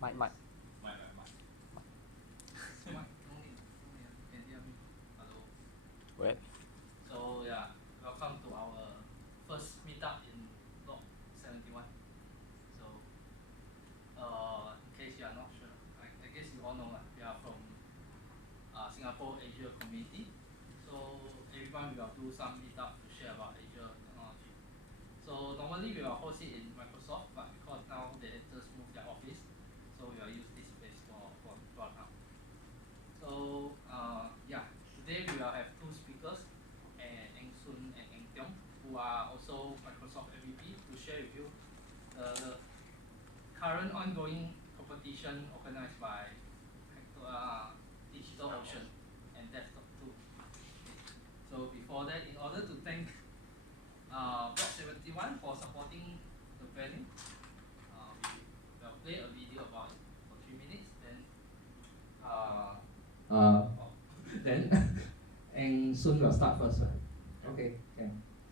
Mic. Mic. Can hear me? Hello. Wait. So yeah, welcome to our first meetup in Block 71. So in case you are not sure, I guess you all know we are from Singapore Asia community. So every month we will do some meetup to share about Asia technology. So normally we will host it in Microsoft, but because now they just moved their office, so we will use this space for now. So yeah, today we will have two speakers, Chun and Teong, who are also Microsoft MVP, to share with you the current ongoing competition organized by DigitalOcean and Desktop 2. So before that, in order to thank Block 71 for supporting the venue, we will play a video about it for 3 minutes, then and Chun will start first. Okay.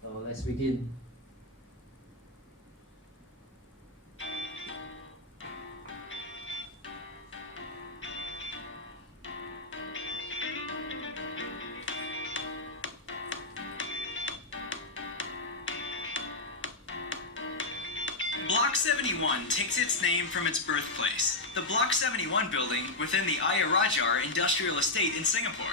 So let's begin. Block 71 takes its name from its birthplace, the Block 71 building within the Ayar Rajar Industrial Estate in Singapore.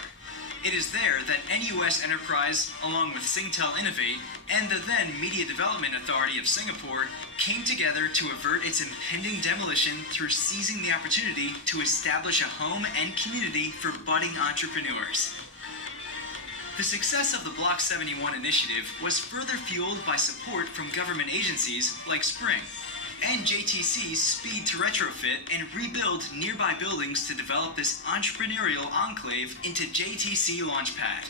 It is there that NUS Enterprise, along with Singtel Innovate and the then Media Development Authority of Singapore, came together to avert its impending demolition through seizing the opportunity to establish a home and community for budding entrepreneurs. The success of the Block 71 initiative was further fueled by support from government agencies like Spring and JTC's speed to retrofit and rebuild nearby buildings to develop this entrepreneurial enclave into JTC Launchpad.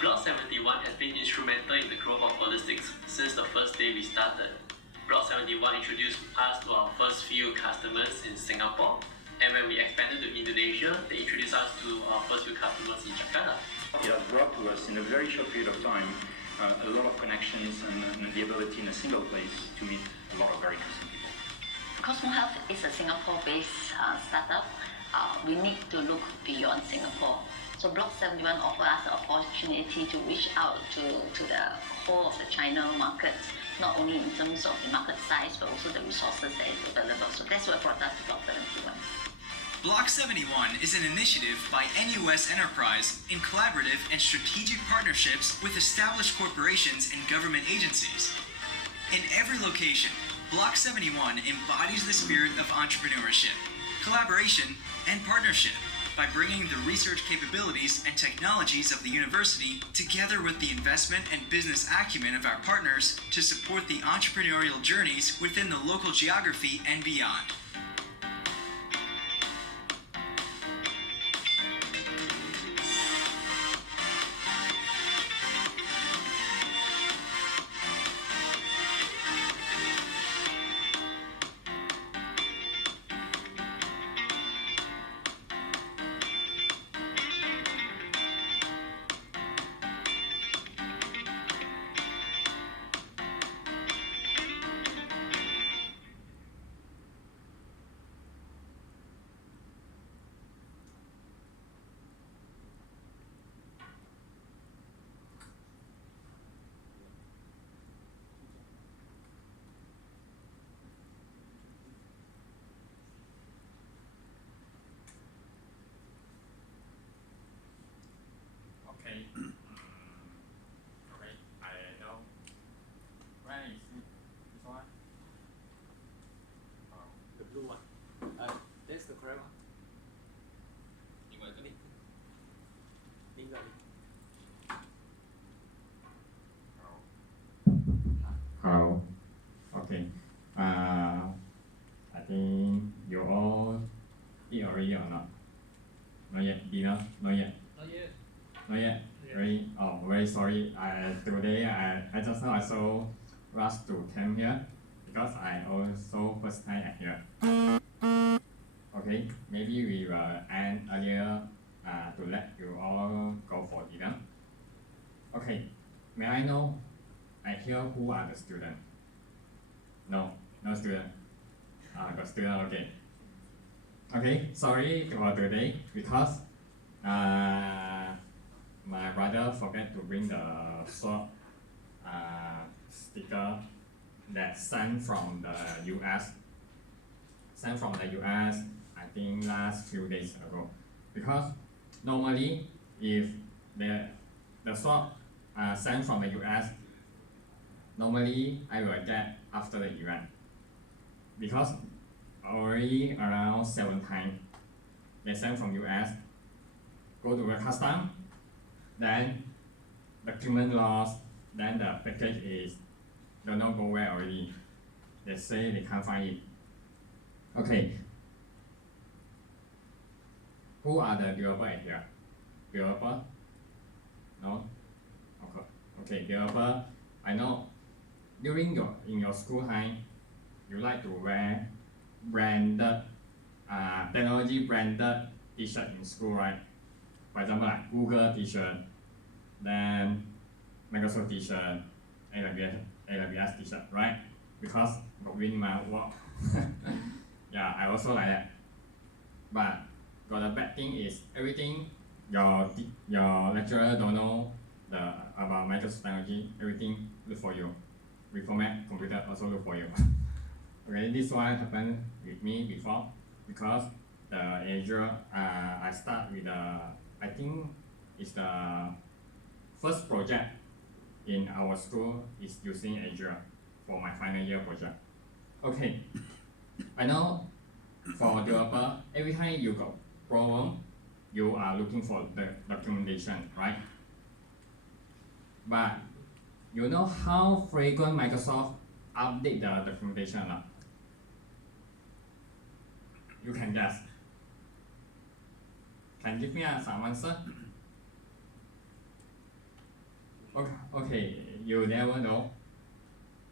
Block 71 has been instrumental in the growth of logistics since the first day we started. Block 71 introduced us to our first few customers in Singapore, and when we expanded to Indonesia, they introduced us to our first few customers in Jakarta. It has brought to us in a very short period of time a lot of connections and the ability in a single place to meet a lot of very interesting people. Cosmo Health is a Singapore-based startup. We need to look beyond Singapore. So Block 71 offers us the opportunity to reach out to the whole of the China market, not only in terms of the market size, but also the resources that is available. So that's what brought us to Block 71. Block 71 is an initiative by NUS Enterprise in collaborative and strategic partnerships with established corporations and government agencies. In every location, Block 71 embodies the spirit of entrepreneurship, collaboration, and partnership by bringing the research capabilities and technologies of the university together with the investment and business acumen of our partners to support the entrepreneurial journeys within the local geography and beyond. yet. Dinner? Not yet. Not yet. Not yet. Yeah. Very sorry. Today I just now I so rushed to come here because I also first time at here. Okay, maybe we will end earlier to let you all go for dinner. Okay, may I know? I hear who are the students? No student. Got student. Okay. Okay, sorry for today because my brother forget to bring the short sticker that sent from the US. Sent from the US, I think last few days ago. Because normally, if the short sent from the US, normally I will get after the event. Because already around 7 times, they send from US, go to the custom, then document lost, then the package is don't know go where already. They say they can't find it. Okay. Who are the developer here? Developer? No? Okay, developer. I know during in your school time, you like to wear branded technology branded t-shirt in school, right? For example, like Google t-shirt, then Microsoft t-shirt, AWS t-shirt, right? Because got win my work. Yeah, I also like that. But got the bad thing is everything your lecturer don't know about Microsoft technology, everything look for you. Reformat computer also look for you. Okay, this one happened with me before because the Azure I start with I think it's the first project in our school is using Azure for my final year project. Okay, I know for developer, every time you got problem, you are looking for the documentation, right? But you know how frequent Microsoft update the documentation or not? You can guess. Can give me some answer? Okay, you never know.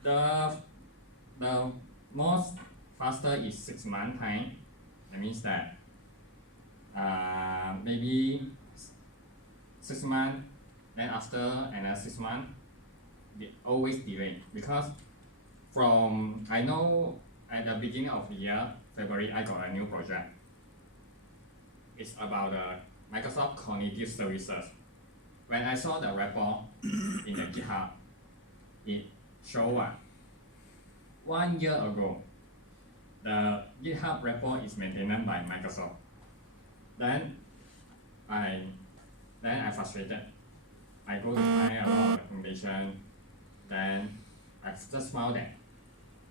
The most faster is 6 month time. That means that maybe 6 months, then after another 6 months, they always delay because from I know at the beginning of the year, February, I got a new project. It's about the Microsoft Cognitive Services. When I saw the report in the GitHub, it showed 1 year ago, the GitHub report is maintained by Microsoft. Then I frustrated. I go to find a lot of documentation. Then I just found that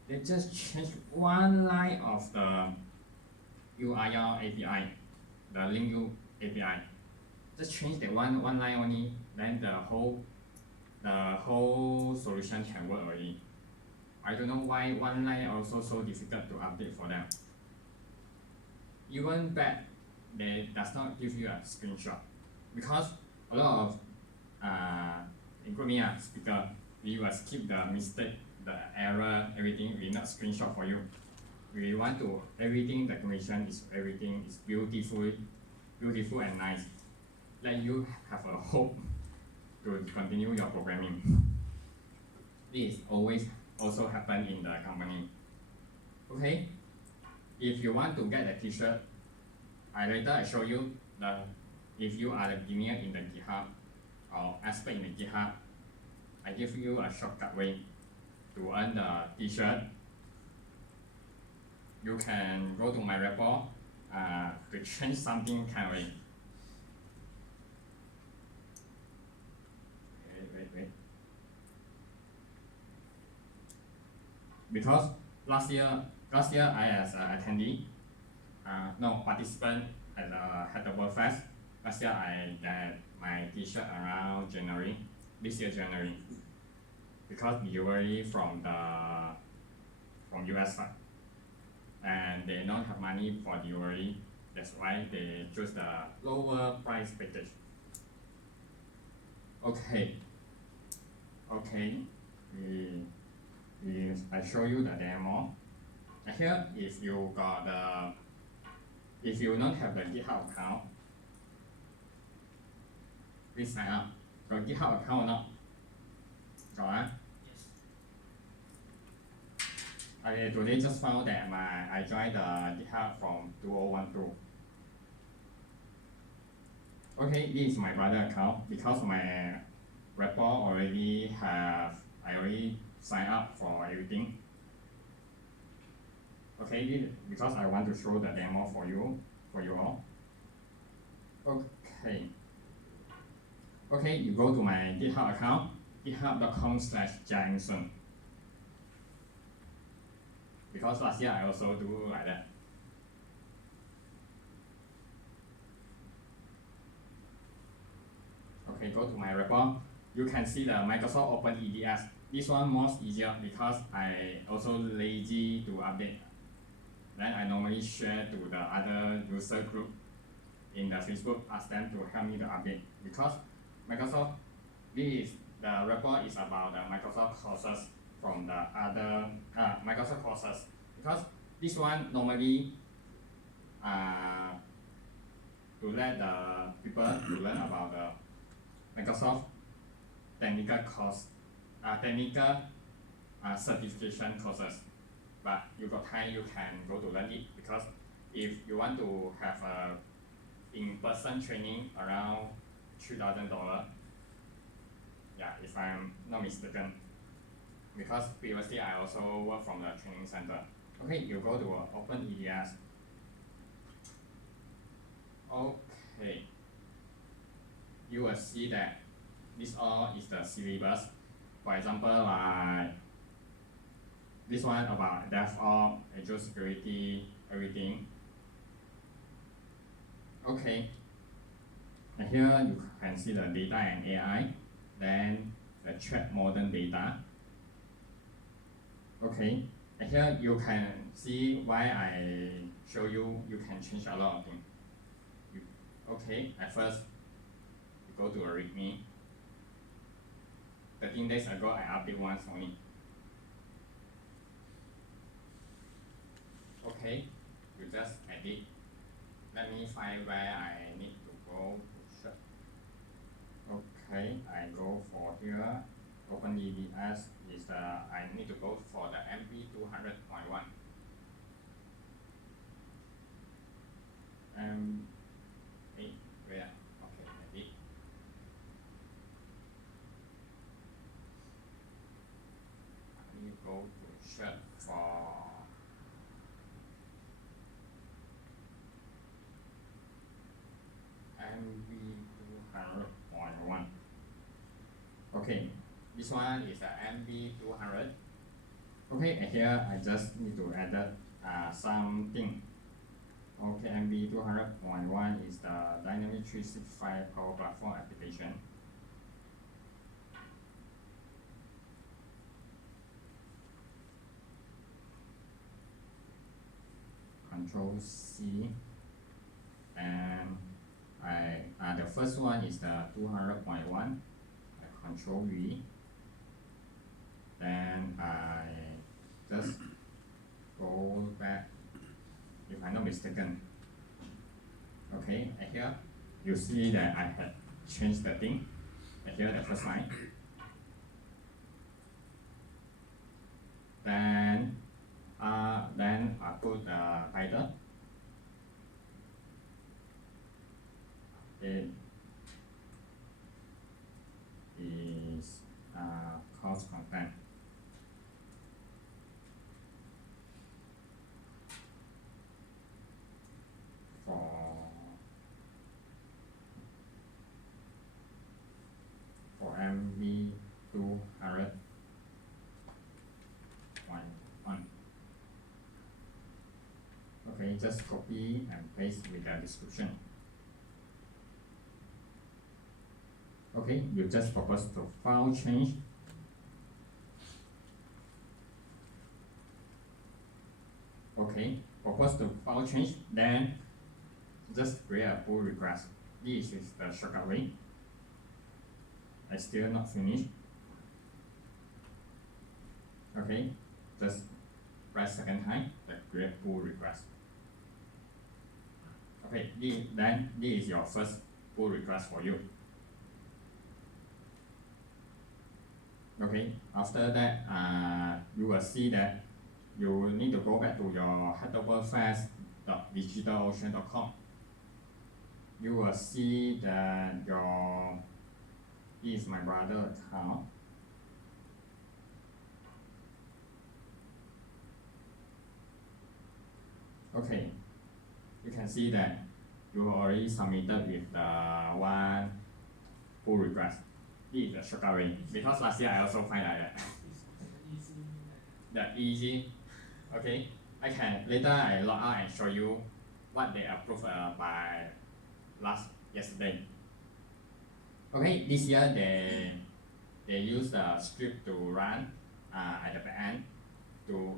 they just changed one line of the URL API, the link API. Just change that one line only, then the whole solution can work already. I don't know why one line also so difficult to update for them. Even that they does not give you a screenshot because a lot of including speaker, we will skip the mistake, the error, everything. We not screenshot for you. We want to everything documentation is everything is beautiful and nice. Let you have a hope to continue your programming. This always also happen in the company. Okay, if you want to get a t-shirt, I show you if you are a beginner in the GitHub or expert in the GitHub, I give you a shortcut way to earn the t-shirt. You can go to my report to change something kind of way. Wait. Because last year I as an attendee, participant at the Hacktoberfest. Last year I get my t-shirt around January, this year January, because delivery from US side, and they don't have money for delivery, That's why they choose the lower price package. Okay. Okay. I show you the demo. Here, if you don't have the GitHub account, please sign up. Got GitHub account or not? Got. Yes. Okay, today just found that I joined the GitHub from 2012. Okay, this is my brother account because my repo I already signed up for everything. Okay, because I want to show the demo for you all. Okay. Okay, you go to my GitHub account, github.com/Chun. Because last year I also do like that. Okay, go to my repo. You can see the Microsoft Open EDS. This one most easier because I also lazy to update. Then I normally share to the other user group in the Facebook, ask them to help me to update. Because Microsoft, the repo is about the Microsoft courses from the other Microsoft courses. Because this one normally to let the people to learn about the Microsoft technical course, technical certification courses. But you got time, you can go to learn it because if you want to have a in-person training around $3,000, yeah, if I'm not mistaken. Because previously I also work from the training center. Okay, you go to Open EDS. Okay. You will see that this all is the syllabus. For example, like this one about DevOps, Azure security, everything. Okay. And here you can see the data and AI, then the threat modern data. Okay. And here you can see why I show you can change a lot of things. Okay, at first you go to a README. 13 days ago I update once only. Okay, you just edit. Let me find where I need to go to check. Okay, I go for here. OpenEDS is I need to go for the MB 200.1. Where? Okay, edit. I need to go to check for MB 200.1. Okay, this one is the MB 200. Okay, and here I just need to add something. Okay, MB 200.1 is the Dynamic 365 Power Platform application. Control C, and the first one is the 200.1. Control V. Then I just go back, if I'm not mistaken. Okay, and here you see that I had changed the thing. And here the first line. Then I put the title. It is course content. For MB 200.1. Okay, just copy and paste with the description. Okay, you just propose to file change. Okay, propose to file change, then just create a pull request. This is the shortcut way. I still not finished. Okay, just press second time, the create pull request. Okay, then this is your first pull request for you. Okay, after that, you will see that you will need to go back to your Hacktoberfest.digitalocean.com. You will see that this is my brother account. Okay, you can see that you already submitted with the one pull request. This is the shortcut way, because last year I also find like that. The easy. Okay, later I log out and show you what they approved by yesterday. Okay, this year they use the script to run at the back end to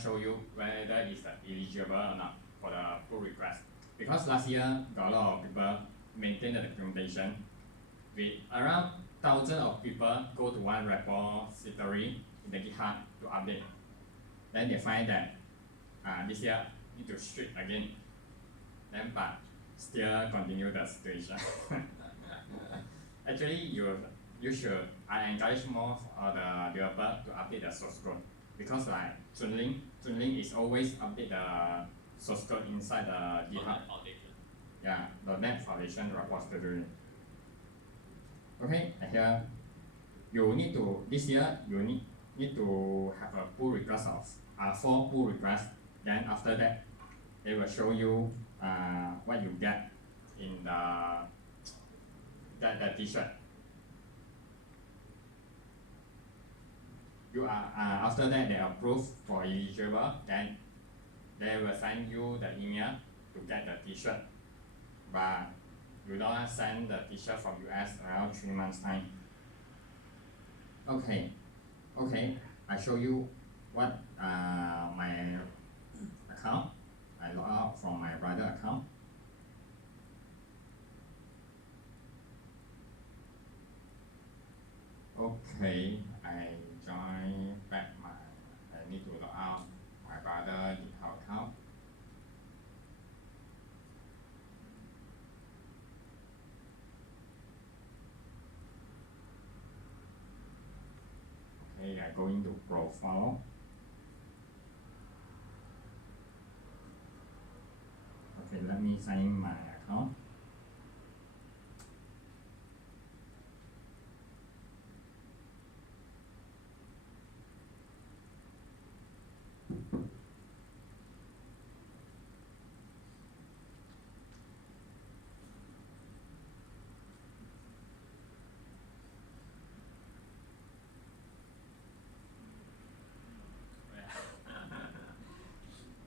show you whether it's eligible or not for the pull request. Because last year got a lot of people maintain the documentation with around thousands of people go to one repository in the GitHub to update. Then they find that this year need to strict again. Then but still continue the situation. Actually, you should. I encourage more of the developer to update the source code, because like Chun is always update the source code inside the GitHub. Yeah, the .NET Foundation repository. Okay, and here this year you need to have a pull request of 4 pull requests. Then after that, they will show you what you get in the t-shirt. After that they approve for eligible, then they will send you the email to get the t-shirt. But you don't send the t-shirt from US around 3 months time. Okay, I show you what my account. I log out from my brother account. Okay, I join back I need to log out my brother GitHub account. Okay, I go into profile. Okay, let me sign in my account.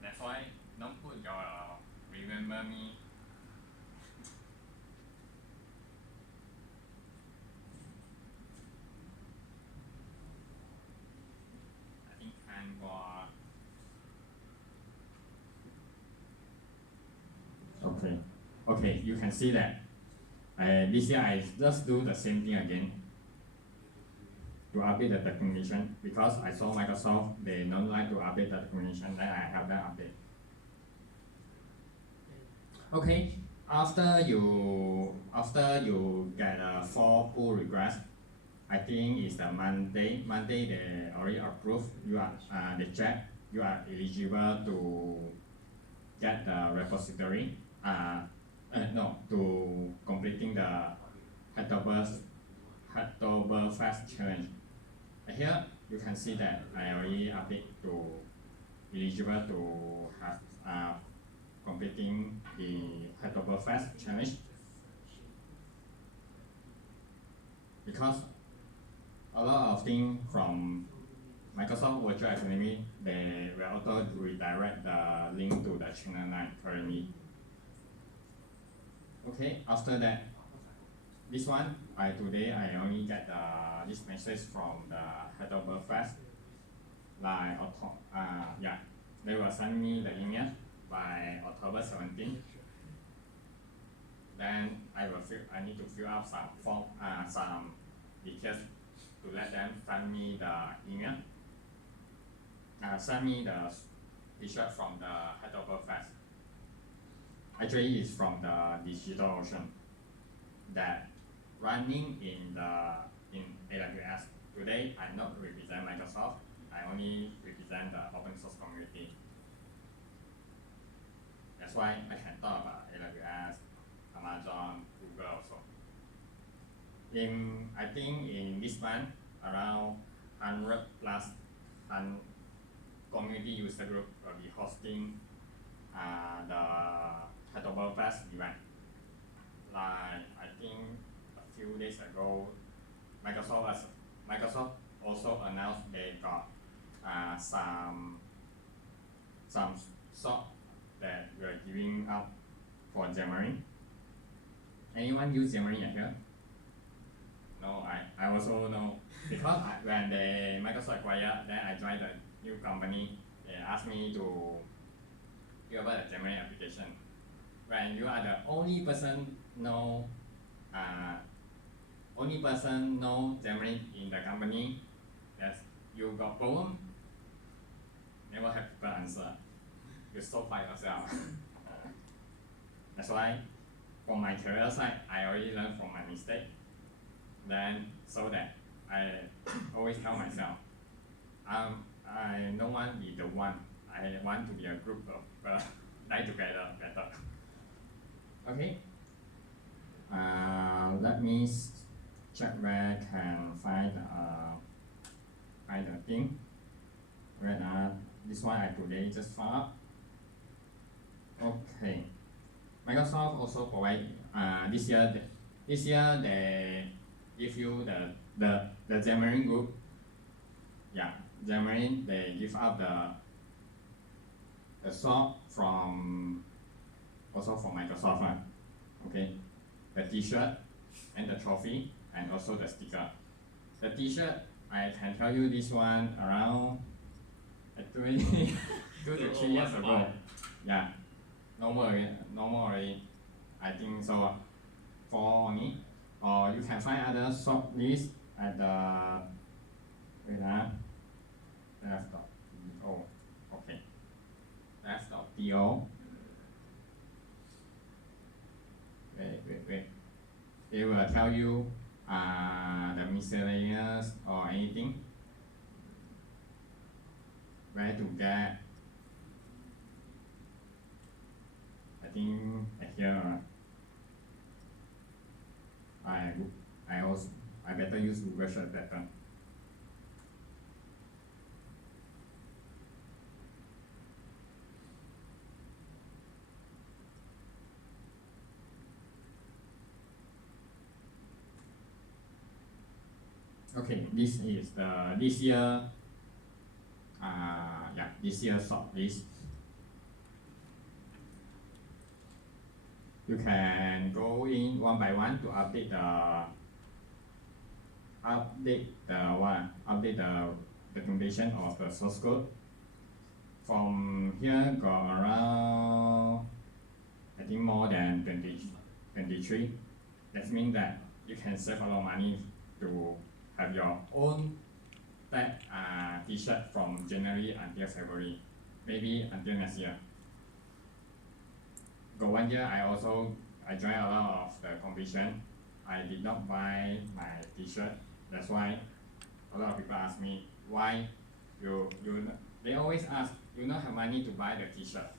That's why don't put your remember me. I think time for okay, you can see that this year I just do the same thing again to update the documentation, because I saw Microsoft they don't like to update the documentation, then I help them update. Okay, after you get a 4 pull requests, I think it's the Monday they already approve you they check you are eligible to get the repository to completing the Hacktoberfest challenge. Here you can see that I already update to eligible to have completing the Hacktoberfest challenge, because a lot of things from Microsoft Virtual Academy, they will auto redirect the link to the channel 9 currently. Okay, after that, this one, today I only get this message from the Hacktoberfest. Like, they will send me the email by October 17th. Then I need to fill up some form, some details to let them send me the email. Send me the t-shirt from the Hacktoberfest. Actually, it's from the DigitalOcean that running in AWS. Today, I not represent Microsoft. I only represent the open source community. That's why I can talk about AWS, Amazon, Google also. I think in this month, around 100 plus community user group will be hosting the Hacktoberfest event. Like I think a few days ago, Microsoft also announced they got some sort that we are giving out for Xamarin. Anyone use Xamarin here? No, I also know because when Microsoft acquired, then I joined the new company. They asked me to build the Xamarin application. When you are the only person know Xamarin in the company, that you got problem, never have people answer. You solve by yourself. That's why, from my career side, I already learned from my mistake. Then, so that I always tell myself, I don't want to be the one. I want to be a group of people die together better. Okay. Let me check where I can find the thing. Right now, this one I today just found out. Okay. Microsoft also provide this year they give you the Xamarin group. Yeah, Xamarin they give out the source from also from Microsoft. Okay, the T-shirt and the trophy and also the sticker. The T-shirt I can tell you this one around actually 2 to 3 years ago. Yeah, normal already. I think so. For me, or you can find other short list at the dev.do. Okay, dev.do. Wait. They will tell you the miscellaneous or anything where to get. I think here. I better use Google Search better. Okay, this is this year short list. You can go in one by one to update the documentation of the source code. From here got around I think more than 23. That means that you can save a lot of money to have your own T-shirt from January until February, maybe until next year. Got 1 year I joined a lot of the competition. I did not buy my T-shirt. That's why a lot of people ask me why they always ask you don't have money to buy the T-shirt.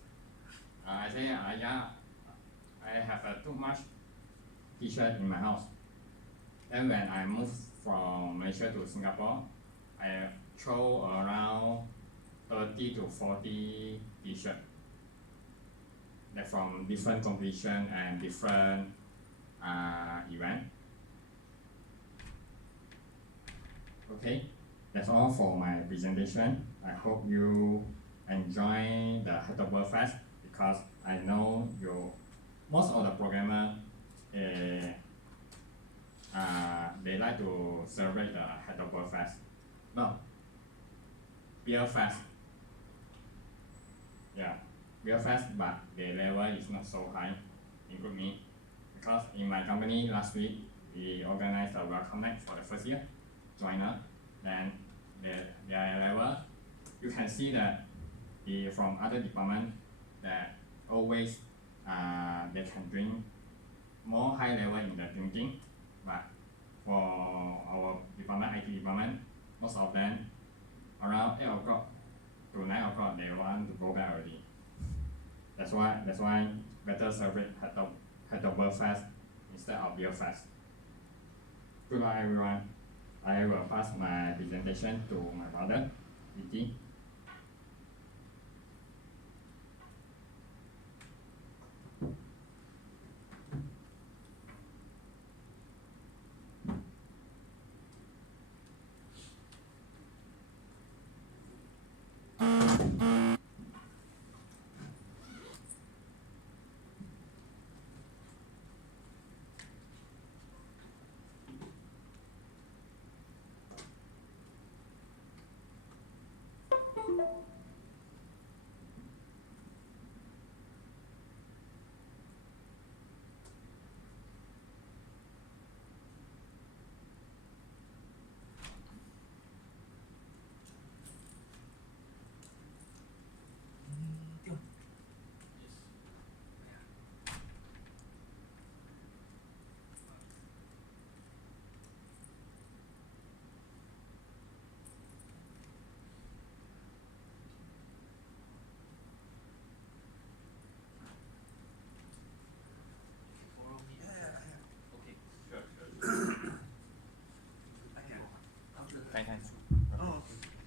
I say yeah, I have too much T-shirt in my house. Then when I moved from Malaysia to Singapore, I throw around 30 to 40 T-shirt. They're from different competition and different event. Okay, that's all for my presentation. I hope you enjoy the Hacktoberfest because I know most of the programmer they like to celebrate the Hacktoberfest. No, beer fest. Yeah, beer fest, but the level is not so high, include me. because in my company last week we organized a welcome night for the first year joiner. Then their level, you can see that from other departments that always they can bring more high level in the thinking, but for our department, IT department, most of them around 8 o'clock to 9 o'clock they want to go back already. That's why better celebrate Hacktoberfest instead of beer fest. Good luck everyone. I will pass my presentation to my brother, Vicky.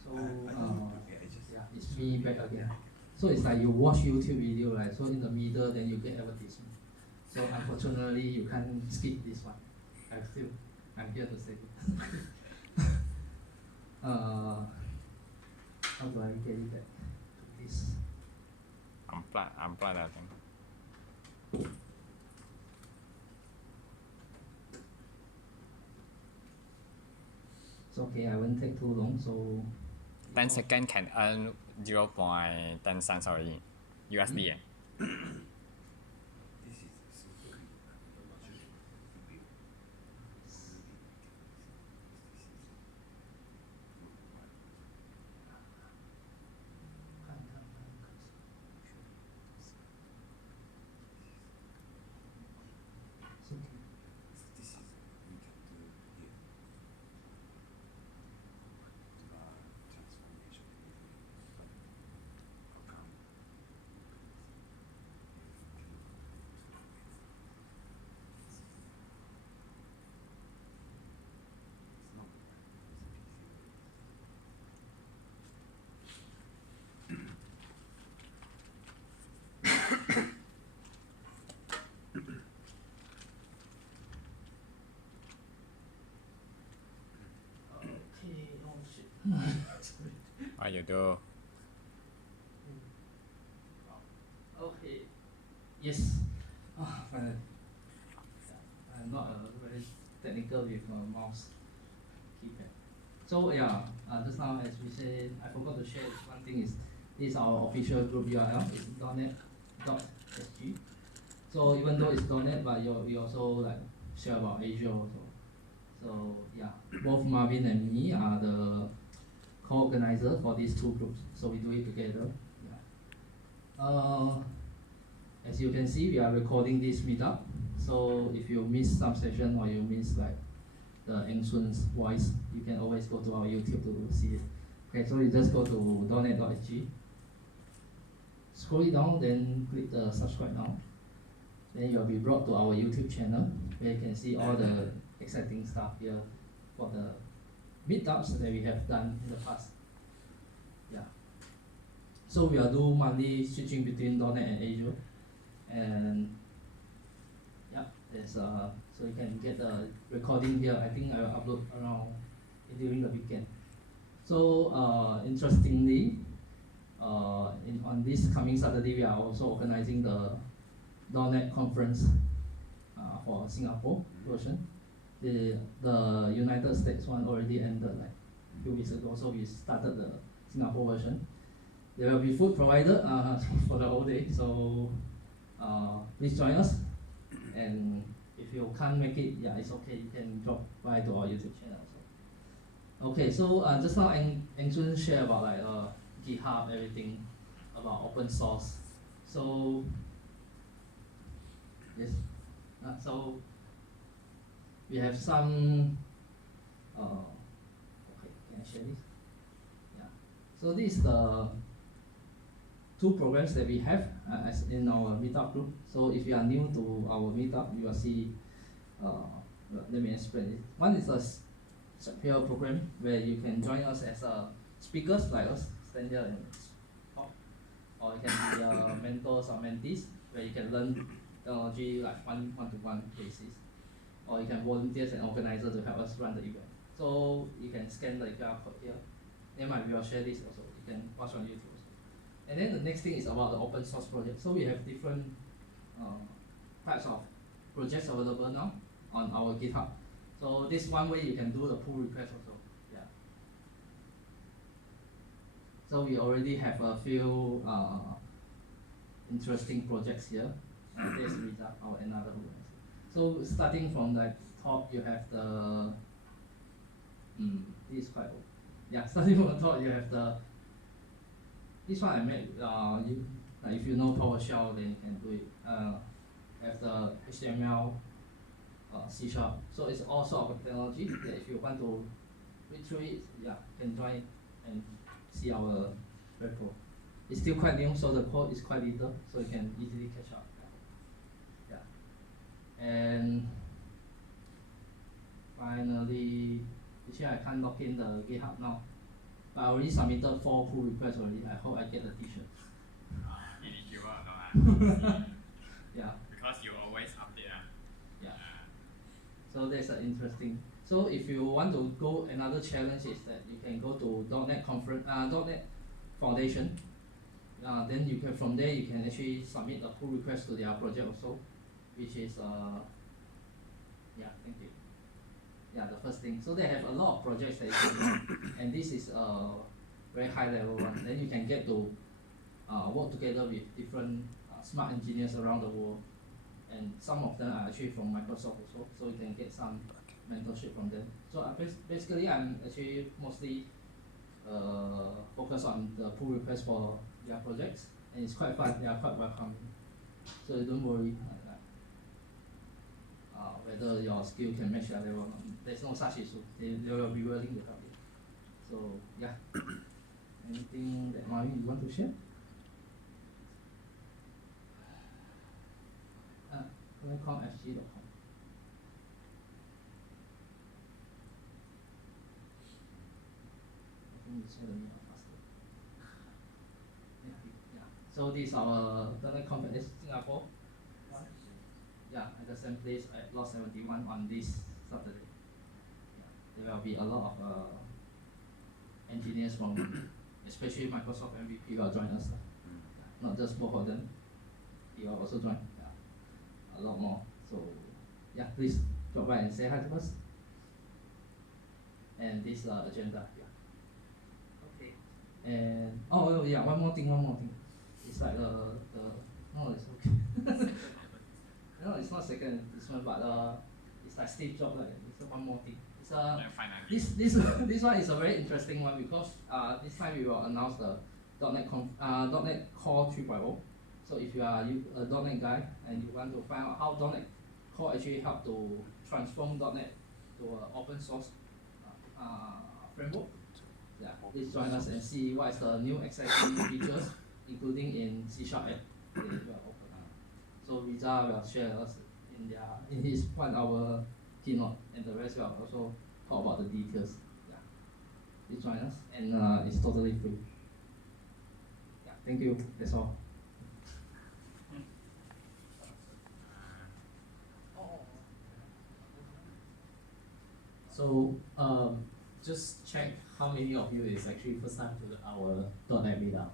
Follow me. Okay. So yeah, it's me back again. So it's like you watch YouTube video, right? So in the middle, then you get advertisement. So unfortunately, you can't skip this one. I'm here to say it. How do I get it back to this? Unplug, I think. It's okay, I won't take too long. So 10 seconds can earn 0.10 cents already. USD. It's okay. Okay, oh shit. What you do? Okay. Yes. Finally. I'm not very technical with mouse keypad. So yeah, just now as we said, I forgot to share one thing is this is our official group URL. It's .net.sg. So even though it's .net, but we also like share about Asia also. So yeah, both Marvin and me are the co-organizer for these two groups. So we do it together. Yeah. As you can see, we are recording this meetup. So if you miss some session or you miss like the Chun's voice, you can always go to our YouTube to see it. Okay, so you just go to .net.sg. Scroll it down, then click the subscribe now. Then you'll be brought to our YouTube channel where you can see all the exciting stuff here for the meetups that we have done in the past. Yeah. So we will do monthly switching between .NET and Azure, and yeah, there's so you can get the recording here. I think I will upload around during the weekend. So interestingly, on this coming Saturday, we are also organizing the .NET conference for Singapore version. The United States one already ended like a few weeks ago, so we started the Singapore version. There will be food provided for the whole day, so please join us. And if you can't make it, yeah, it's okay. You can drop by to our YouTube channel also. Okay, so just now Chun share about like GitHub, everything about open source. So yes, so we have some. Okay, can I share this? Yeah. So this is the two programs that we have as in our Meetup group. So if you are new to our Meetup, you will see. Let me explain it. One is a secure program where you can join us as speakers like us, stand here and talk, or you can be mentors or mentees where you can learn technology like one-to-one basis, or you can volunteer as an organizer to help us run the event. So you can scan the QR code here. Then we will share this also. You can watch on YouTube also. And then the next thing is about the open source project. So we have different types of projects available now on our GitHub. So this one way you can do the pull request also. Yeah. So we already have a few interesting projects here. And there's Rita, our another one. So starting from the top, you have the this is quite old. Yeah, starting from the top, you have the this one I made. If you know PowerShell, then you can do it. Have the HTML, C#. So it's all sort of technology that if you want to read through it, yeah, you can join and see our repo. It's still quite new, so the code is quite little, so you can easily catch up. Yeah. And finally, actually I can't log in the GitHub now, but I already submitted 4 pull requests already. I hope I get the t-shirt. Yeah. Because you always update. Yeah. So that's interesting. So if you want to go, another challenge is that you can go to .NET conference, .NET Foundation. Then you can from there you can actually submit a pull request to their project also, which is yeah, thank you. Yeah, the first thing. So they have a lot of projects that you can do, and this is a very high level one. Then you can get to work together with different smart engineers around the world, and some of them are actually from Microsoft also, so you can get some mentorship from them. So basically I'm actually mostly focused on the pull request for their projects, and it's quite fun. They are quite welcoming, so don't worry whether your skill can match their level or not. There's no such issue. They will be willing to help you. So yeah. Anything that Marvin you want to share? FG.com. I think it's going to be faster. Yeah. So this is our .NET Conference Singapore. Yeah, at the same place at Lot 71 on this Saturday. Yeah. There will be a lot of engineers from, especially Microsoft MVP will join us. Not just both of them. He will also join. A lot more. So yeah, please drop by and say hi to us. And this agenda, yeah. Okay. And oh yeah, one more thing. It's like no, it's okay. No, it's not second advertisement, but it's like Steve Jobs. Like it's one more thing. It's this one is a very interesting one because this time we will announce the .NET Core 3.0. So if you are a .NET guy and you want to find out how .NET Core actually help to transform .NET to an open source framework, yeah, please join us and see what is the new exciting features, including in C# app. So Riza will share us in his 1 hour keynote, and the rest will also talk about the details. Yeah, please join us, and it's totally free. Yeah, thank you. That's all. So just check how many of you is actually first time to our .NET Meetup.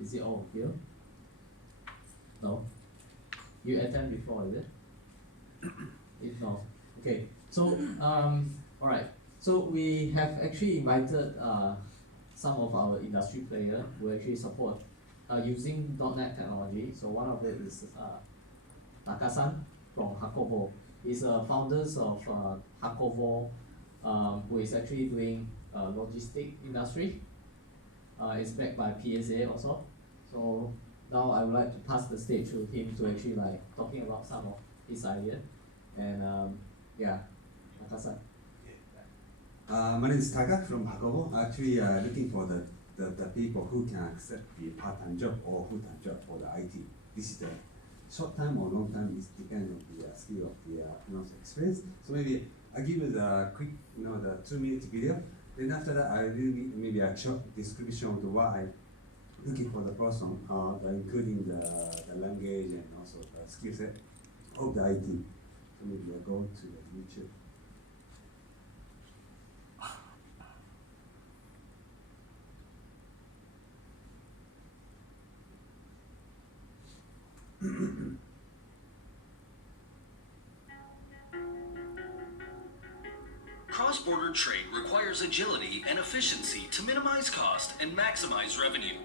Is it all of you? No? You attend before, is it? If not, okay. So alright. So we have actually invited some of our industry players who actually support using .NET technology. So one of it is Taka-san from Hakovo. He's founders of Hakovo, who is actually doing logistic industry. It's backed by PSA also. So now I would like to pass the stage to him to actually like talking about some of his idea. And yeah, Taka-san. My name is Taka from Hakovo. Actually, looking for the people who can accept the part-time job or full-time job for the IT. This is the short time or long time. It depends on the skill of the experience. So maybe I give you the quick, the 2-minute video. Then after that, I will give maybe a short description of what I'm looking for the person, including the language and also the skill set of the IT. So maybe I go to the YouTube. Cross-border trade requires agility and efficiency to minimize cost and maximize revenue.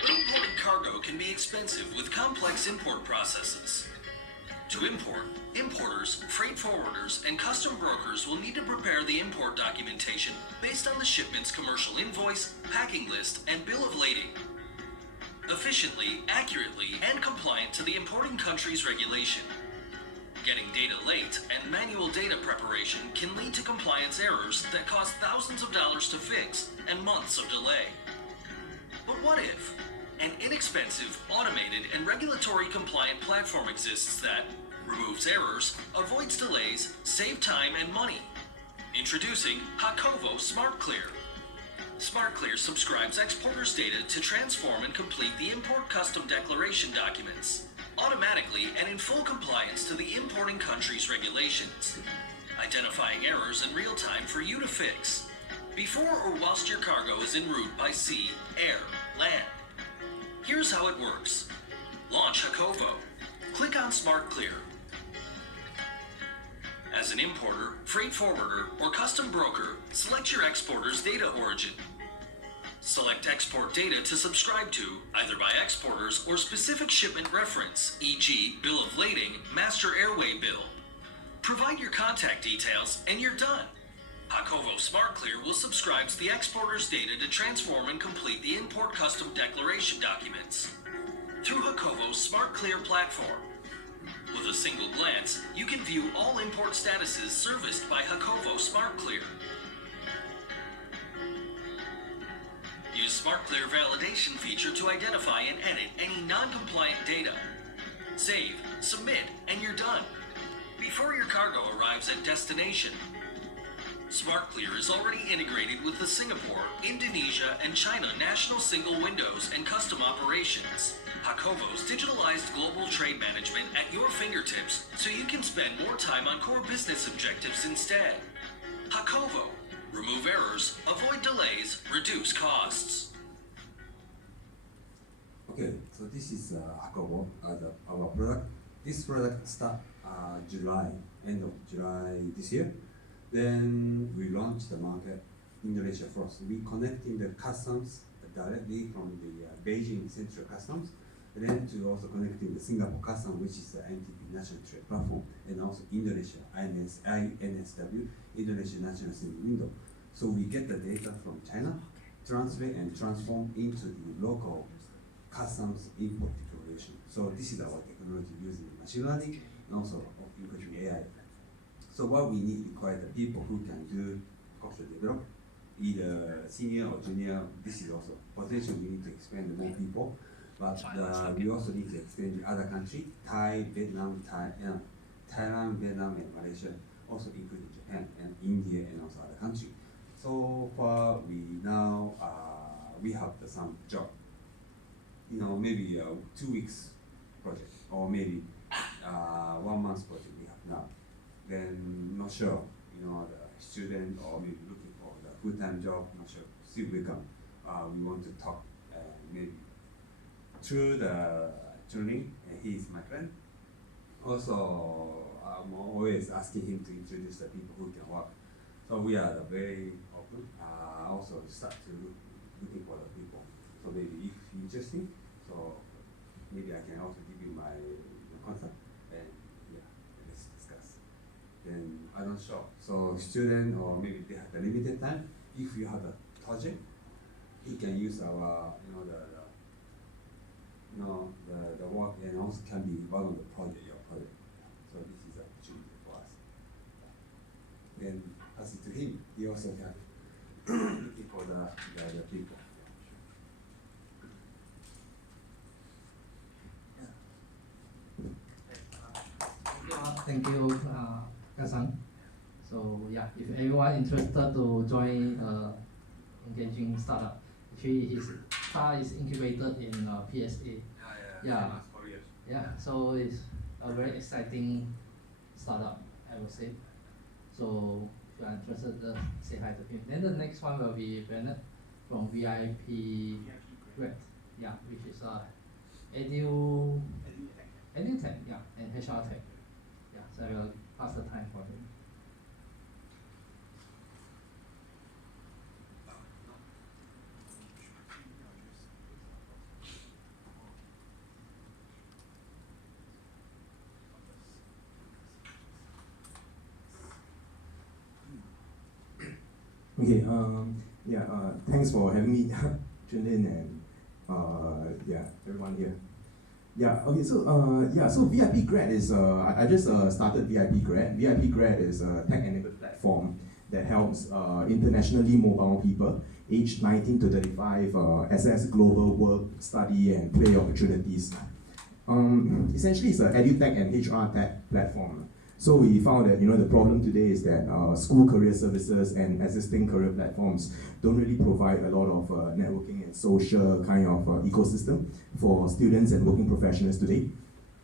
Importing cargo can be expensive with complex import processes. To import, importers, freight forwarders, and custom brokers will need to prepare the import documentation based on the shipment's commercial invoice, packing list, and bill of lading. Efficiently, accurately, and compliant to the importing country's regulation. Getting data late and manual data preparation can lead to compliance errors that cost thousands of dollars to fix and months of delay. But what if an inexpensive, automated, and regulatory compliant platform exists that removes errors, avoids delays, saves time and money? Introducing Hakovo SmartClear. SmartClear subscribes exporters' data to transform and complete the import custom declaration documents, automatically and in full compliance to the importing country's regulations, identifying errors in real time for you to fix, before or whilst your cargo is en route by sea, air, land. Here's how it works. Launch Hakovo. Click on SmartClear. As an importer, freight forwarder, or custom broker, select your exporter's data origin. Select export data to subscribe to, either by exporters or specific shipment reference, e.g. bill of lading, master airway bill. Provide your contact details and you're done. Hakovo SmartClear will subscribe to the exporter's data to transform and complete the import custom declaration documents. Through Hakovo's SmartClear platform. With a single glance, you can view all import statuses serviced by Hakovo SmartClear. Use SmartClear validation feature to identify and edit any non-compliant data. Save, submit, and you're done. Before your cargo arrives at destination. SmartClear is already integrated with the Singapore, Indonesia, and China national single windows and custom operations. Hakovo's digitalized global trade management at your fingertips so you can spend more time on core business objectives instead. Hakovo. Remove errors, avoid delays, reduce costs. Okay, so this is Hakovo, our product. This product start end of July this year. Then we launched the market Indonesia first. We connecting the customs directly from the Beijing Central Customs, and then to also connecting the Singapore Customs, which is the NTP National Trade Platform, and also Indonesia, INSW, Indonesia National Single Window. So we get the data from China, translate and transform into the local customs import declaration. So this is our technology using machine learning and also including AI. So what we require the people who can do software develop, either senior or junior. This is also potential. We need to expand more people, but we also need to expand the other country, Thailand, Vietnam, and Malaysia, also including Japan and India and also other countries. So far, we have some job. Maybe 2 weeks project or maybe 1 month project we have now. Then not sure, the student or maybe looking for the full-time job, not sure. Still we come. We want to talk maybe through the training. He is my friend. Also, I'm always asking him to introduce the people who can work. So we are very open. Also start to looking for the people. So maybe if interesting, so maybe I can also give you my contact and yeah, let's discuss. one shot. So student or maybe they have a limited time. If you have a project, he can use our the work and also can be one of the project your project. So this is an opportunity for us. And as to him, he also can looking for the people. Thank you, Taka-san. So yeah, if everyone interested to join engaging startup, actually his car is incubated in PSA. Yeah, so it's a very exciting startup, I would say. So if you are interested, say hi to him. Then the next one will be Bernard from VIPGrad, yeah, which is EduTech, yeah, and HR Tech. Yeah, so I will pass the time for him. Okay, thanks for having me, Chun and everyone here. Yeah, okay, so VIPGrad is, I just started VIPGrad. VIPGrad is a tech-enabled platform that helps internationally mobile people aged 19 to 35 access global work, study, and play opportunities. Essentially, it's an edutech and HR tech platform. So we found that the problem today is that school career services and existing career platforms don't really provide a lot of networking and social kind of ecosystem for students and working professionals today.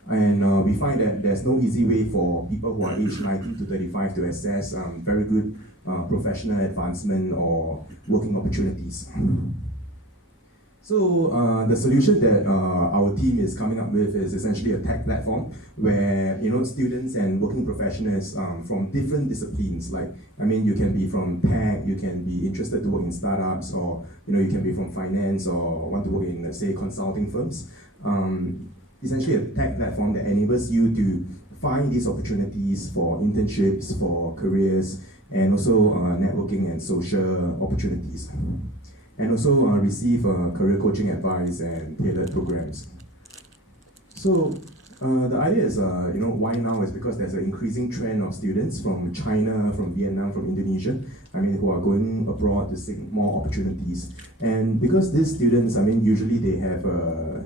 And we find that there's no easy way for people who are aged 19 to 35 to access very good professional advancement or working opportunities. So the solution that our team is coming up with is essentially a tech platform where students and working professionals from different disciplines, like you can be from tech, you can be interested to work in startups, or you can be from finance or want to work in say consulting firms. Essentially a tech platform that enables you to find these opportunities for internships, for careers, and also networking and social opportunities. And also receive career coaching advice and tailored programs. So the idea is, why now is because there's an increasing trend of students from China, from Vietnam, from Indonesia, who are going abroad to seek more opportunities. And because these students, usually they have a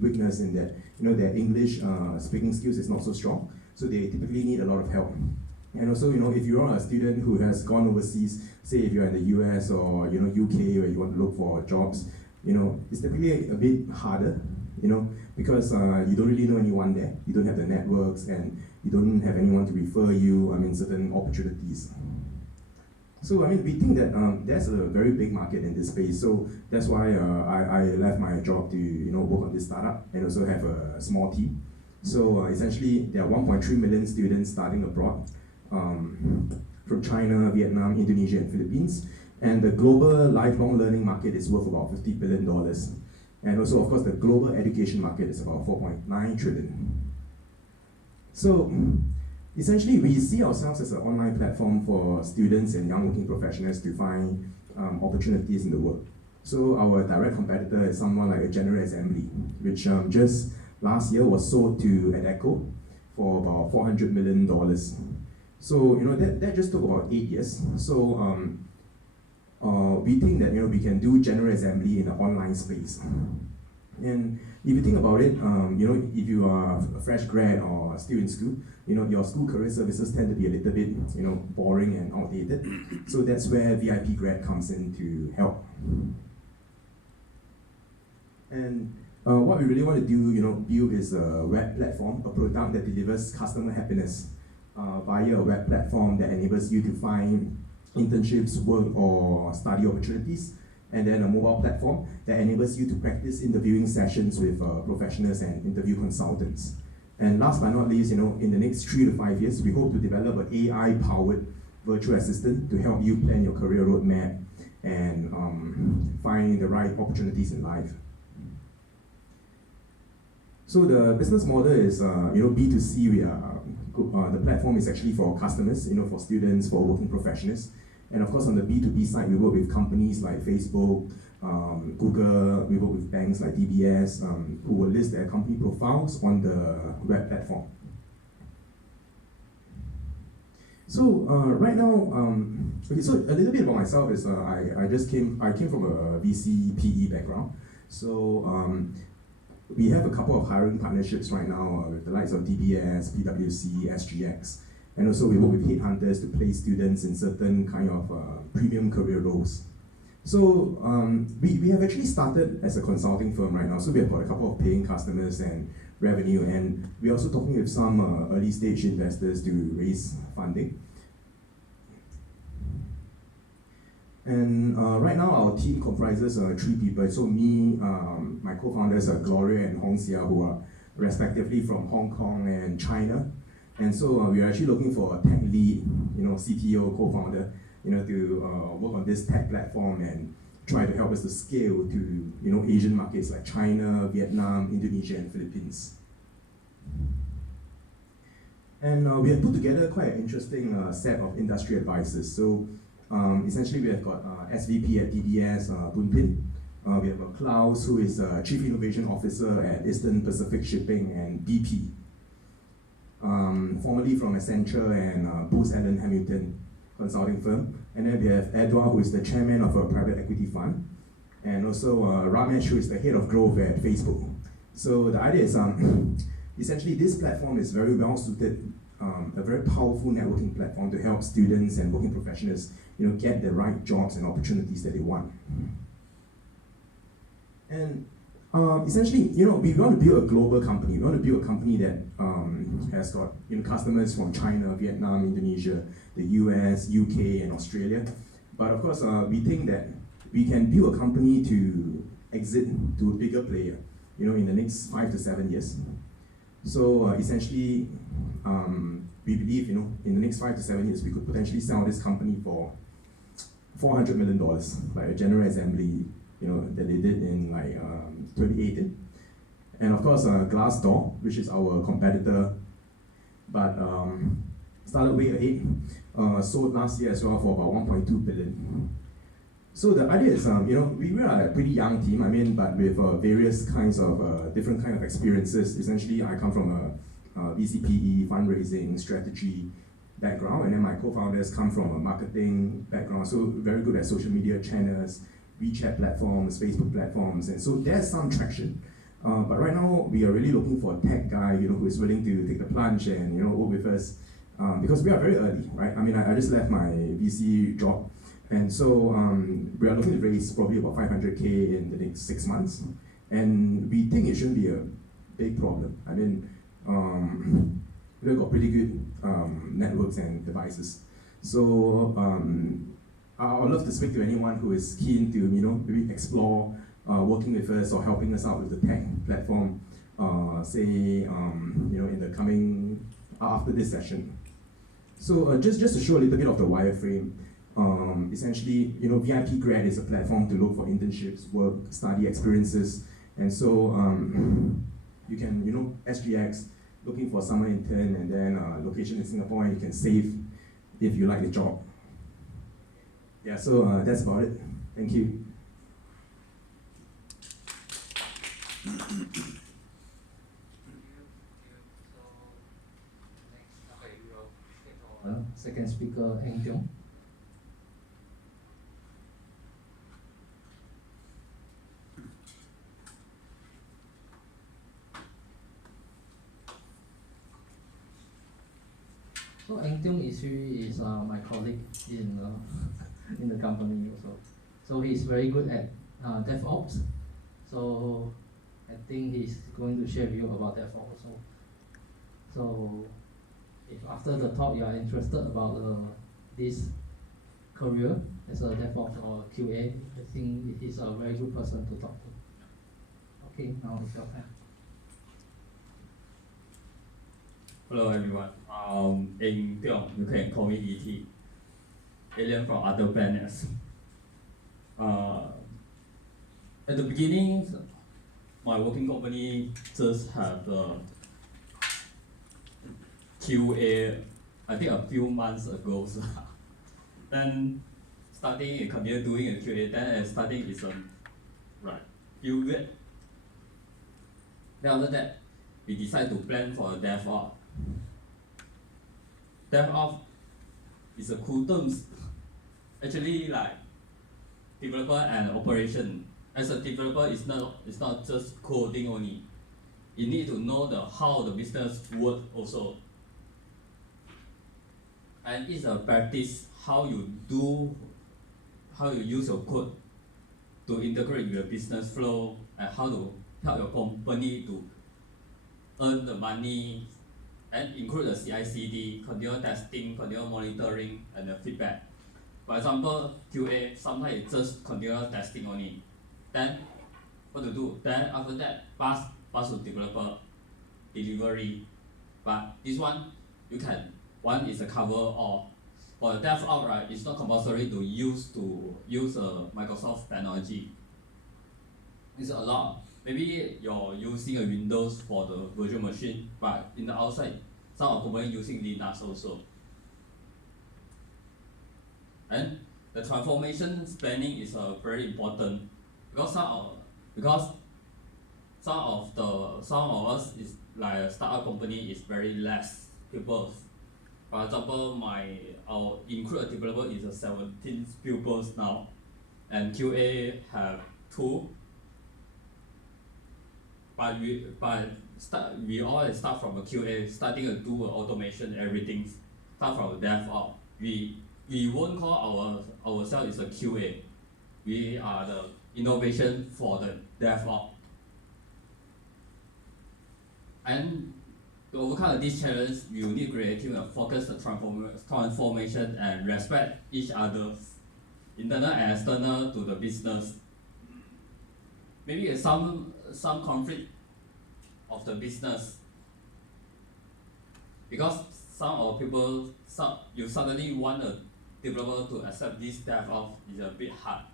weakness in that, their English speaking skills is not so strong, so they typically need a lot of help. And also, if you are a student who has gone overseas, say if you're in the US or UK where you want to look for jobs, it's typically a bit harder, because you don't really know anyone there. You don't have the networks and you don't have anyone to refer you, certain opportunities. So we think that there's a very big market in this space. So that's why I left my job to work on this startup and also have a small team. So essentially, there are 1.3 million students starting abroad. From China, Vietnam, Indonesia, and Philippines. And the global lifelong learning market is worth about $50 billion. And also, of course, the global education market is about 4.9 trillion. So, essentially, we see ourselves as an online platform for students and young working professionals to find opportunities in the world. So, our direct competitor is someone like a General Assembly, which just last year was sold to Adecco for about $400 million. So that just took about 8 years. So we think that we can do General Assembly in an online space. And if you think about it, if you are a fresh grad or still in school, your school career services tend to be a little bit boring and outdated. So that's where VIPGrad comes in to help. And what we really want to do, build is a web platform, a product that delivers customer happiness via a web platform that enables you to find internships, work, or study opportunities, and then a mobile platform that enables you to practice interviewing sessions with professionals and interview consultants. And last but not least, in the next 3 to 5 years, we hope to develop an AI-powered virtual assistant to help you plan your career roadmap and find the right opportunities in life. So the business model is, B2C, we are the platform is actually for customers, for students, for working professionals. And of course, on the B2B side, we work with companies like Facebook, Google, we work with banks like DBS, who will list their company profiles on the web platform. So right now, okay, so a little bit about myself is I came from a VC PE background. So we have a couple of hiring partnerships right now with the likes of DBS, PwC, SGX, and also we work with headhunters to place students in certain kind of premium career roles. So we have actually started as a consulting firm right now. So we have got a couple of paying customers and revenue, and we're also talking with some early stage investors to raise funding. And right now our team comprises 3 people. So me, my co-founders are Gloria and Hong Xia, who are respectively from Hong Kong and China. And so we are actually looking for a tech lead, CTO, co-founder, to work on this tech platform and try to help us to scale to Asian markets like China, Vietnam, Indonesia, and Philippines. And we have put together quite an interesting set of industry advisors. So essentially we have got SVP at DBS, Boon Pin. We have Klaus, who is Chief Innovation Officer at Eastern Pacific Shipping and BP. Formerly from Accenture and Booz Allen Hamilton consulting firm. And then we have Edward, who is the chairman of a private equity fund. And also Ramesh, who is the head of growth at Facebook. So the idea is essentially this platform is very well suited, a very powerful networking platform to help students and working professionals get the right jobs and opportunities that they want. And essentially, we want to build a global company. We want to build a company that has got customers from China, Vietnam, Indonesia, the US, UK, and Australia. But of course, we think that we can build a company to exit to a bigger player, in the next 5 to 7 years. So essentially, we believe, in the next 5 to 7 years, we could potentially sell this company for $400 million, like a General Assembly, that they did in 2018. And of course, Glassdoor, which is our competitor, but started way ahead, sold last year as well for about 1.2 billion. So the idea is, we are a pretty young team, but with various kinds of, different kind of experiences. Essentially, I come from a VCPE, fundraising, strategy background, and then my co-founders come from a marketing background, so very good at social media channels, WeChat platforms, Facebook platforms, and so there's some traction. But right now, we are really looking for a tech guy, who is willing to take the plunge and, work with us, because we are very early, right? I just left my VC job, and so we are looking to raise probably about 500K in the next 6 months, and we think it shouldn't be a big problem. We've got pretty good networks and devices. So I would love to speak to anyone who is keen to, maybe explore working with us or helping us out with the tech platform, say, in the coming, after this session. So just to show a little bit of the wireframe, essentially, VIPGrad is a platform to look for internships, work, study experiences, and so you can, SGX, looking for summer intern, and then location in Singapore, and you can save if you like the job. Yeah, so that's about it. Thank you. Second speaker, Teong. So Teong is my colleague in the company also. So he's very good at DevOps. So I think he's going to share with you about DevOps also. So if after the talk you are interested about this career as a DevOps or QA, I think he's a very good person to talk to. Okay, now it's your time. Hello everyone, Teong, you can call me ET, alien from other planets. At the beginning, my working company just had QA, I think a few months ago. So then starting and continue doing a QA, then starting is right, feel good. Then after that, we decide to plan for a DevOps. DevOps is a cool terms. Actually, like developer and operation. As a developer, it's not just coding only. You need to know how the business works also. And it's a practice how you use your code to integrate your business flow and how to help your company to earn the money and include the CI/CD, continuous testing, continuous monitoring, and the feedback. For example, QA, sometimes it's just continuous testing only. Then, what to do? Then after that, pass to developer, delivery. But this one, one is a cover all. For the DevOps, right, it's not compulsory to use Microsoft technology. It's a lot. Maybe you're using a Windows for the virtual machine, but in the outside, some of companies using Linux also. And the transformation planning is very important because some of us is like a startup company is very less people. For example, our include developer is 17 pupils now, and QA have 2. But we always start from a QA, starting to do automation, everything. Start from DevOps. We won't call ourselves as a QA. We are the innovation for the DevOps. And to overcome this challenge, you need creating a focused transformation and respect each other, internal and external to the business. Maybe some conflict of the business because some of people, you suddenly want a developer to accept this DevOps is a bit hard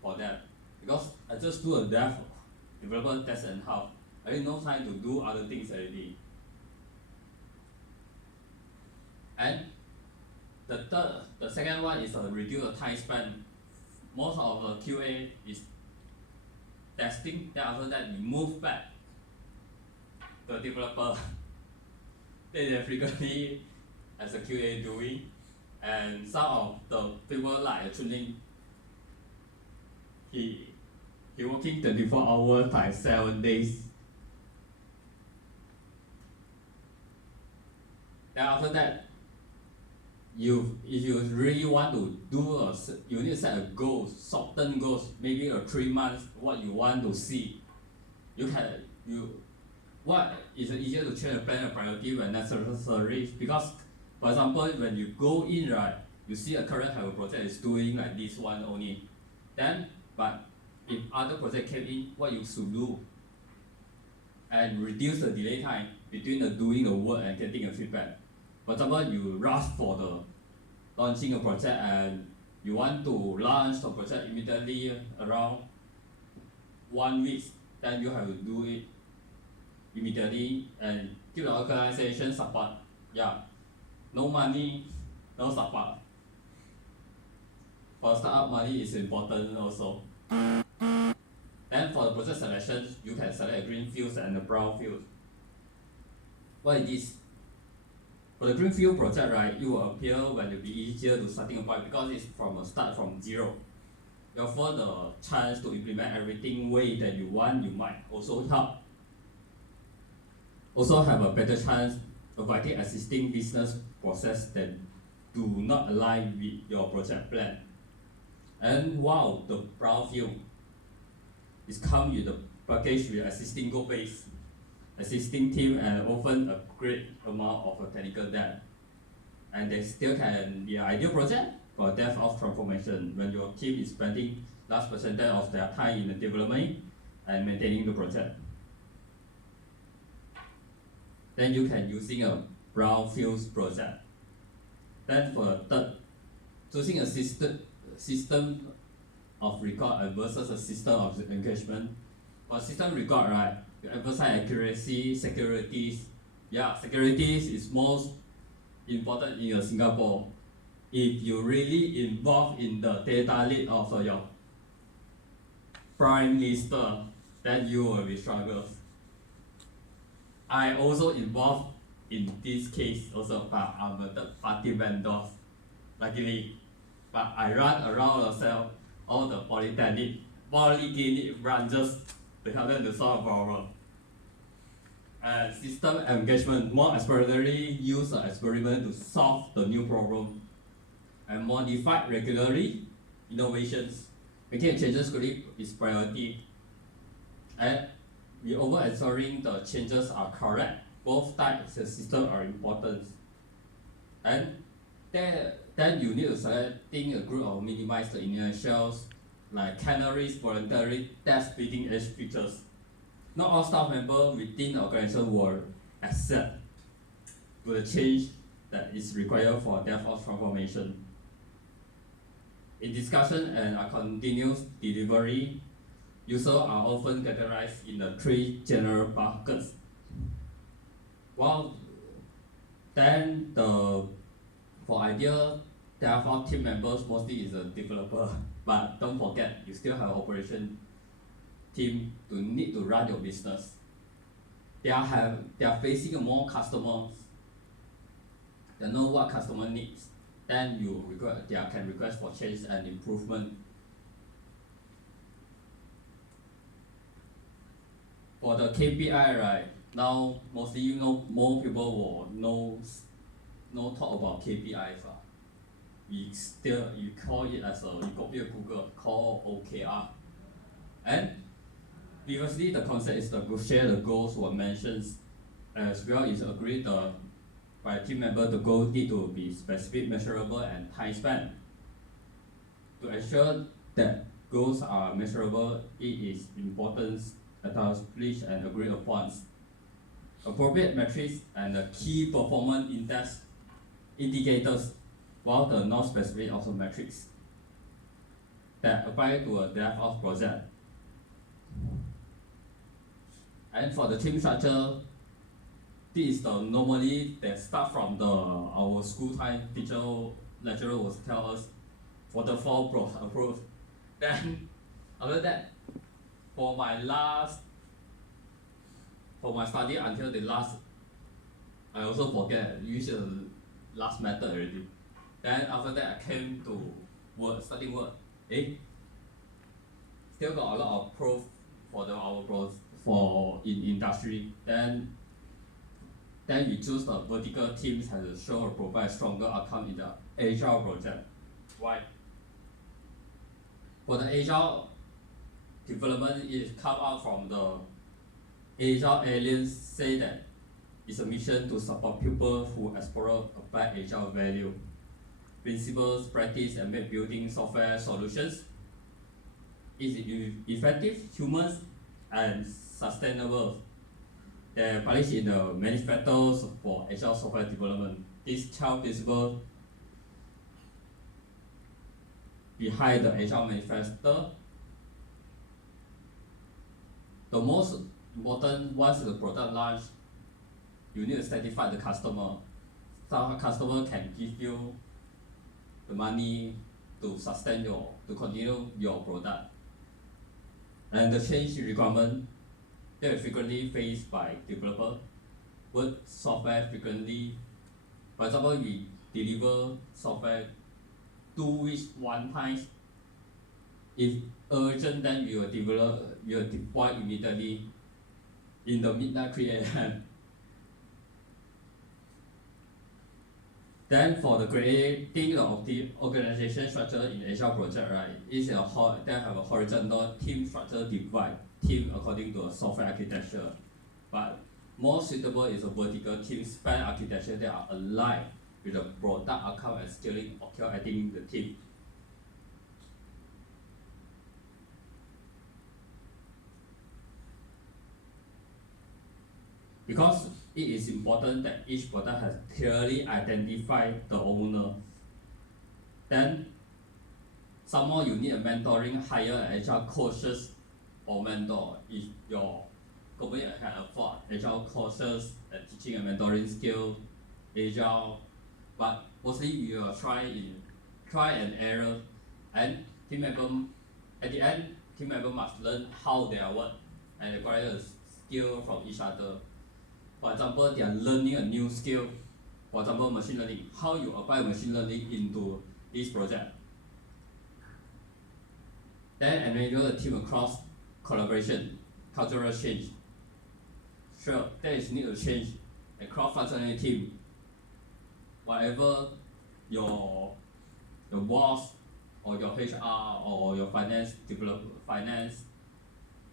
for them because I just do a developer test and how I have no time to do other things already. And the second one is reduce the time spent. Most of the QA is testing, then after that you move back to the developer. They frequently as a QA doing, and some of the people like Chun, he working 24 hours times 7 days. Then after that, if you really want to do you need to set a goal, short-term goals, maybe 3 months, what you want to see. What is easier to change the plan and priority when necessary? Because, for example, when you go in, right, you see a current have a project is doing like this one only. Then, but if other project came in, what you should do? And reduce the delay time between the doing the work and getting a feedback. For example, you rush for the launching a project and you want to launch the project immediately around 1 week, then you have to do it immediately and give the organization support. Yeah, no money, no support. For startup, money is important also. Then for the project selection, you can select a green fields and the brown fields. What is this? For the greenfield project, right, it will appear when it will be easier to starting a point because it's from a start from zero. Therefore, the chance to implement everything way that you want, you might also help. Also have a better chance of avoiding existing business process that do not align with your project plan. And wow, the brown field is come with the package with existing code base, existing team, and often a great amount of technical debt. And they still can be an ideal project for DevOps transformation when your team is spending large percentage of their time in the development and maintaining the project. Then you can using a brownfields project. Then for the third, choosing a system of record versus a system of engagement. For system record, right, you emphasize accuracy, security, yeah, security is most important in Singapore. If you really involved in the data lead of your prime minister, then you will be struggles. I also involved in this case also, but I'm a third party vendor, luckily. But I run around myself all the polyclinic branches to help them to solve the problem. And system engagement, more exploratory use the experiment to solve the new problem. And modify regularly innovations. Making changes quickly is priority. And we over ensuring the changes are correct. Both types of system are important. And then you need to selecting a group of minimize the inertials like canaries, voluntary test bleeding edge features. Not all staff members within the organization will accept to the change that is required for DevOps transformation. In discussion and a continuous delivery, users are often categorized in the 3 general buckets. Well, then for ideal DevOps team members mostly is a developer, but don't forget you still have operation team to need to run your business. They are facing more customers. They know what customer needs. Then they can request for change and improvement. For the KPI, right? Now mostly more people will talk about KPIs. You call it as you copy Google call OKR. And previously the concept is to share the goals were mentioned, as well is agreed by a team member the goal need to be specific, measurable and time span. To ensure that goals are measurable, it is important established and agreed upon. Appropriate metrics and the key performance index indicators, while the non-specific also metrics that apply to a DevOps project. And for the team structure, this is normally they start from our school time. Lecturer will tell us waterfall approach. Then after that, for my study until the last, I also forget use the last method already. Then after that I came to studying work. Still got a lot of proof for our pros for in industry. Then we choose the vertical teams has to show or provide stronger outcome in the Agile project. Why? For the Agile development, it come out from the Agile aliens say that it's a mission to support people who explore apply Agile value, principles, practice, and make building software solutions. Is effective, human, and sustainable. They published in the manifestos for Agile software development. These 12 principles behind the Agile manifesto. The most important, once the product launch, you need to satisfy the customer. Some customer can give you the money to sustain to continue your product. And the change requirement, they are frequently faced by developer. Work software frequently. For example, we deliver software 2 weeks one time. If urgent, then we will deploy immediately in the midnight 3 a.m. Then for the creating of the organization structure in Agile project, right, they have a horizontal team structure divide team according to a software architecture. But more suitable is a vertical team span architecture that are aligned with the product outcome and scaling occurring the team. Because it is important that each product has clearly identified the owner. Then, some more you need a mentoring, hire Agile coaches or mentor. If your company can afford Agile coaches and teaching and mentoring skill, agile, but mostly we will try and error, and team member at the end team member must learn how they are work and acquire a skill from each other. For example, they are learning a new skill. For example, machine learning. How you apply machine learning into this project. Then enable the team across collaboration, cultural change. Sure, there is need to change a cross-functional team. Whatever your boss or your HR or your finance,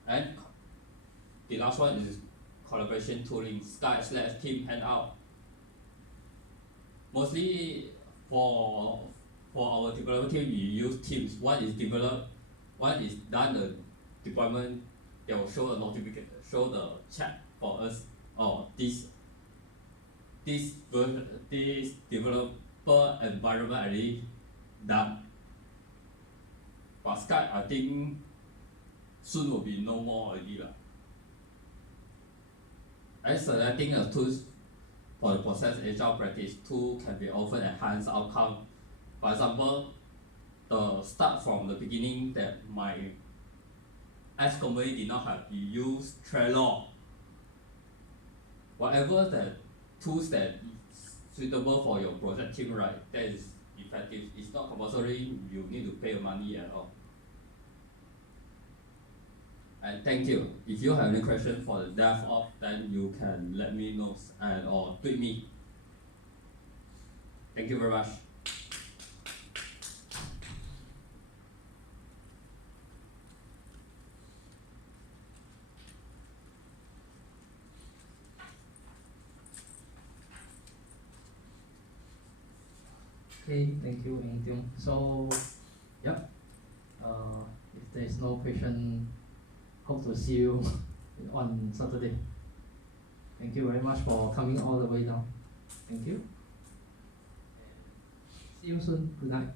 and the last one is collaboration tooling, Skype, Slack, Team, Hangout. Mostly for our development team, we use Teams. One is developed, one is done the deployment. They will show a notification, show the chat for us. Or this developer environment already done. But Skype, I think soon will be no more already lah. And selecting a tools for the process agile practice, tool can be often enhance outcome. For example, the start from the beginning that my S company did not have, we use Trello. Whatever the tools that is suitable for your project team, right, that is effective. It's not compulsory you need to pay money at all. And thank you. If you have any question for the DevOps, then you can let me know and or tweet me. Thank you very much. Okay, thank you, Teong. So, yep. If there is no question, hope to see you on Saturday. Thank you very much for coming all the way down. Thank you. See you soon. Good night.